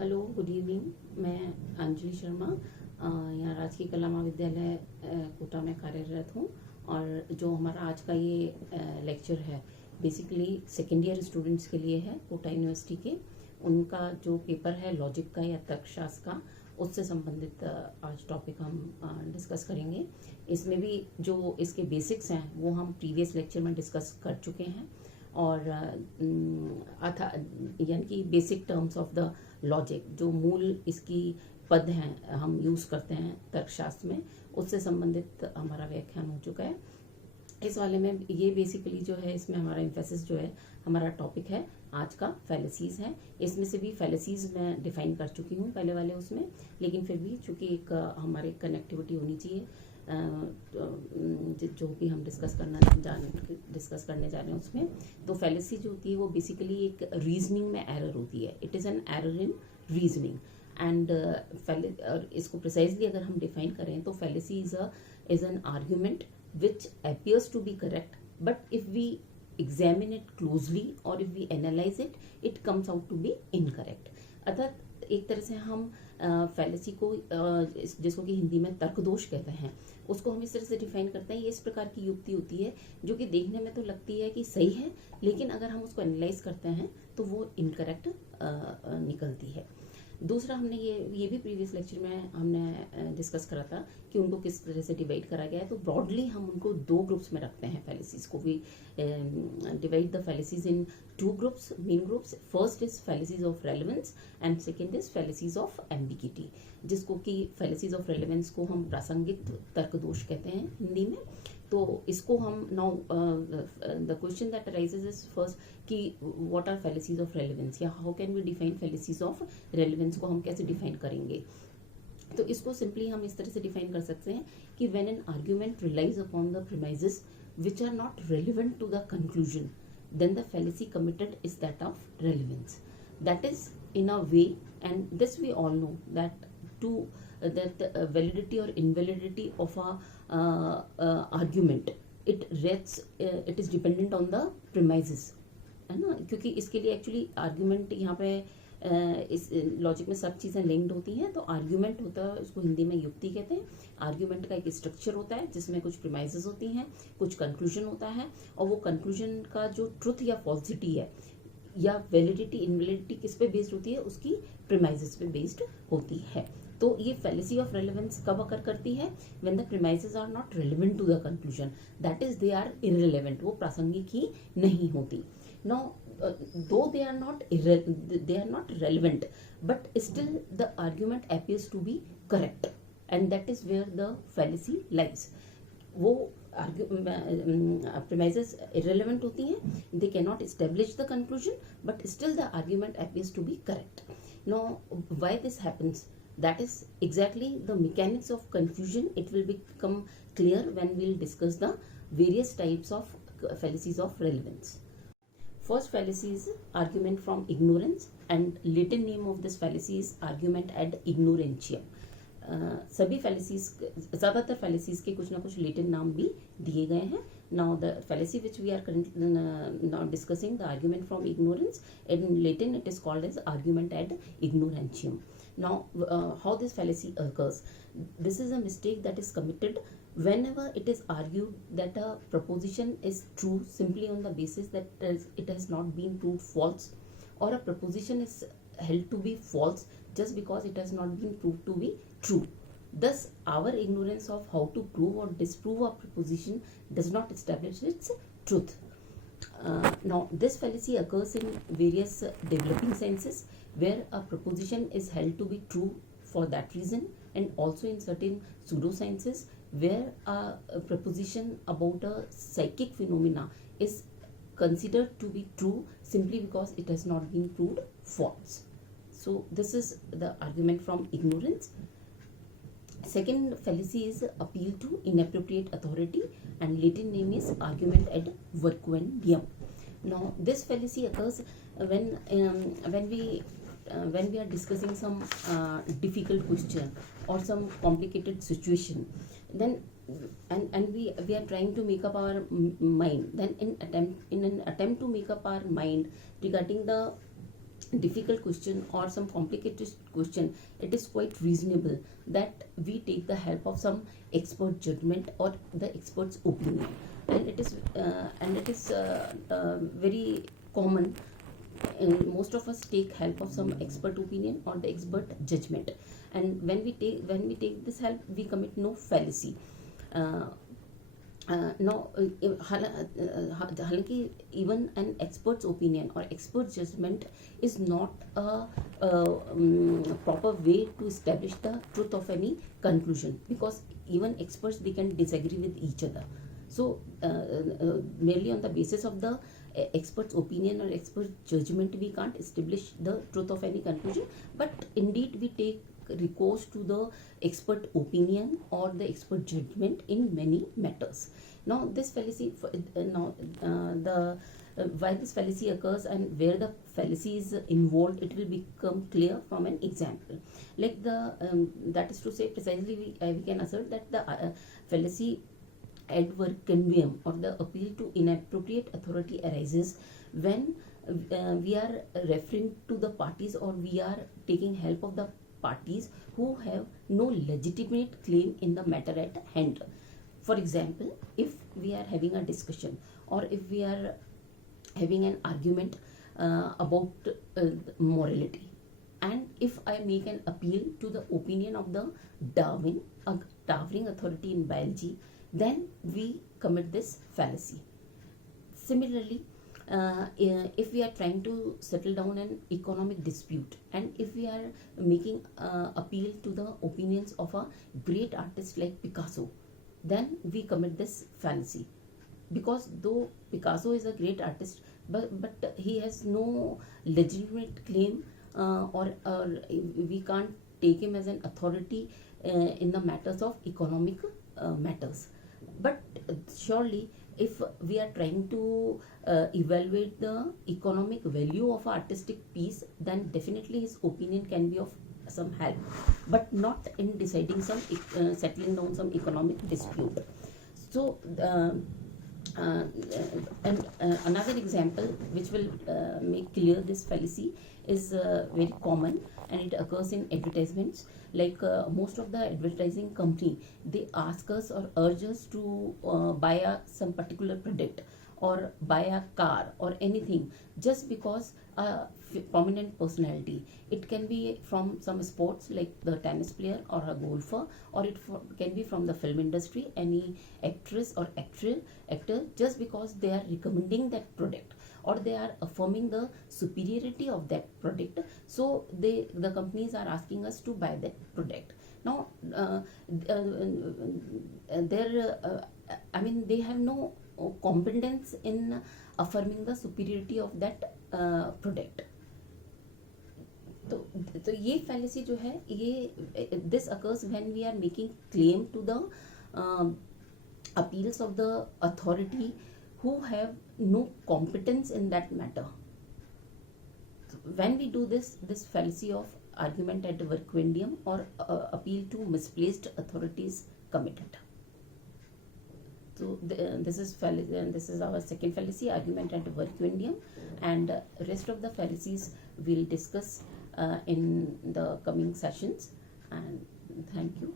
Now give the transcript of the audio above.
Hello, good evening. मैं अंजलि शर्मा यहाँ राजकीय कला महाविद्यालय कोटा में कार्यरत हूँ। और जो हमारा आज का ये लेक्चर है बेसिकली सेकेंड ईयर स्टूडेंट्स के लिए है, कोटा यूनिवर्सिटी के। उनका जो पेपर है लॉजिक का या तर्कशास्त्र का, उससे संबंधित आज टॉपिक हम डिस्कस करेंगे। इसमें भी जो इसके बेसिक्स हैं वो हम प्रीवियस लेक्चर में डिस्कस कर चुके हैं। और यानी कि basic terms of the logic, जो मूल इसकी पद हैं हम यूज़ करते हैं तर्कशास्त्र में, उससे संबंधित हमारा व्याख्यान हो चुका है। इस वाले में ये बेसिकली जो है, इसमें हमारा एम्फेसिस जो है, हमारा टॉपिक है आज का फैलेसीज है। इसमें से भी फैलेसीज मैं डिफाइन कर चुकी हूँ पहले वाले उसमें, लेकिन फिर भी चूंकि एक हमारे कनेक्टिविटी होनी चाहिए, जो भी हम डिस्कस करने जा रहे हैं उसमें। तो फैलेसी जो होती है वो बेसिकली एक रीजनिंग में एरर होती है। It is an error in reasoning and और इसको प्रिसाइजली अगर हम डिफाइन करें तो fallacy is an argument which appears to be correct, but if we examine it closely or if we analyze it, it comes out to be incorrect. अर्थात एक तरह से हम फैलेसी को जिसको कि हिंदी में तर्कदोष कहते हैं, उसको हम इस तरह से डिफाइन करते हैं। ये इस प्रकार की युक्ति होती है जो कि देखने में तो लगती है कि सही है, लेकिन अगर हम उसको एनालाइज करते हैं तो वो इनकरेक्ट निकलती है। दूसरा, हमने ये भी प्रीवियस लेक्चर में हमने डिस्कस करा था कि उनको किस तरह से डिवाइड करा गया है। तो ब्रॉडली हम उनको दो ग्रुप्स में रखते हैं फैलेसीज को। We divide the fallacies in two groups, main groups. First is fallacies of relevance and second is fallacies of ambiguity, जिसको कि फैलेसीज ऑफ रेलेवेंस को हम प्रासंगिक तर्कदोष कहते हैं हिंदी में। तो इसको हम now the question that arises is first कि what are fallacies of relevance, या how can we define fallacies of relevance को हम कैसे डिफाइन करेंगे। तो इसको सिंपली हम इस तरह से डिफाइन कर सकते हैं कि when an argument relies upon the premises which are not relevant to the conclusion, then the fallacy committed is that of relevance. That is in a way, and this we all know that that validity or invalidity of a argument, it is dependent on the premises, है ना। क्योंकि इसके लिए actually argument यहाँ पे इस logic में सब चीज़ें लिंक्ड होती हैं। तो आर्ग्यूमेंट होता है, उसको हिंदी में युक्ति कहते हैं। आर्ग्यूमेंट का एक स्ट्रक्चर होता है जिसमें कुछ प्रीमाइसेस होती हैं, कुछ कंक्लूजन होता है, और वो कंक्लूजन का जो ट्रुथ या फॉल्सिटी है या वैलिडिटी इनवैलिडिटी किस पे बेस्ड होती है, उसकी प्रीमाइसेस पे बेस्ड होती है। तो ये फैलेसी ऑफ रेलेवेंस कब अकर करती है? When the premises are not relevant to the conclusion, that is they are irrelevant, वो प्रासंगिक ही नहीं होती। Now, though they are not relevant, but still the argument appears to be correct, and that is where the fallacy lies. वो premises irrelevant होती हैं, they cannot establish the conclusion, but still the argument appears to be correct. Now, why this happens? That is exactly the mechanics of confusion. It will become clear when we'll discuss the various types of fallacies of relevance. First fallacy is argument from ignorance, and Latin name of this fallacy is argument ad ignorantiam. सभी फैलेसीज, ज़्यादातर फैलेसीज के कुछ ना कुछ Latin नाम भी दिए गए हैं। Now the fallacy which we are now discussing, the argument from ignorance, in Latin it is called as argument ad ignorantiam. Now, how this fallacy occurs? This is a mistake that is committed whenever it is argued that a proposition is true simply on the basis that it has not been proved false, or a proposition is held to be false just because it has not been proved to be true. Thus, our ignorance of how to prove or disprove a proposition does not establish its truth. Now, this fallacy occurs in various developing sciences where a proposition is held to be true for that reason, and also in certain pseudosciences where a proposition about a psychic phenomena is considered to be true simply because it has not been proved false. So this is the argument from ignorance. Second fallacy is appeal to inappropriate authority, and Latin name is argument ad virtuendium. Now, this fallacy occurs when we are discussing some difficult question or some complicated situation, then and we are trying to make up our mind. Then in an attempt to make up our mind regarding the difficult question or some complicated question, it is quite reasonable that we take the help of some expert judgment or the expert's opinion, and it is very common. And most of us take help of some expert opinion or the expert judgment, and when we take this help, we commit no fallacy. uh, हालांकि even an experts opinion और expert judgement is not a proper way to establish the truth of any conclusion, because even experts, they can disagree with each other. So merely on the basis of the expert's opinion or expert judgment, we can't establish the truth of any conclusion, but indeed we take recourse to the expert opinion or the expert judgment in many matters. Now this fallacy why this fallacy occurs and where the fallacy is involved, it will become clear from an example. Like that is to say, precisely we can assert that the fallacy ad vercundium or the appeal to inappropriate authority arises when we are referring to the parties, or we are taking help of the parties who have no legitimate claim in the matter at hand. For example, if we are having a discussion, or if we are having an argument about morality, and if I make an appeal to the opinion of the Darwin, a towering authority in biology, then we commit this fallacy. Similarly, if we are trying to settle down an economic dispute, and if we are making appeal to the opinions of a great artist like Picasso, then we commit this fallacy, because though Picasso is a great artist, but he has no legitimate claim, or we can't take him as an authority in the matters of economic matters. But surely, if we are trying to evaluate the economic value of an artistic piece, then definitely his opinion can be of some help, but not in deciding some settling down some economic dispute. So and another example which will make clear this fallacy is very common, and it occurs in advertisements. Like most of the advertising company, they ask us or urge us to buy some particular product, or buy a car or anything, just because a prominent personality, it can be from some sports like the tennis player or a golfer, or it can be from the film industry, any actress or actor, just because they are recommending that product, or they are affirming the superiority of that product, so the companies are asking us to buy that product. Now they have no competence in affirming the superiority of that product. तो ये fallacy जो है, ये this occurs when we are making claim to the appeals of the authority who have no competence in that matter. So when we do this fallacy of argument ad vercundium, or appeal to misplaced authorities committed. So this is fallacy, and this is our second fallacy, argument ad vercundium, and rest of the fallacies we'll discuss in the coming sessions. And thank you.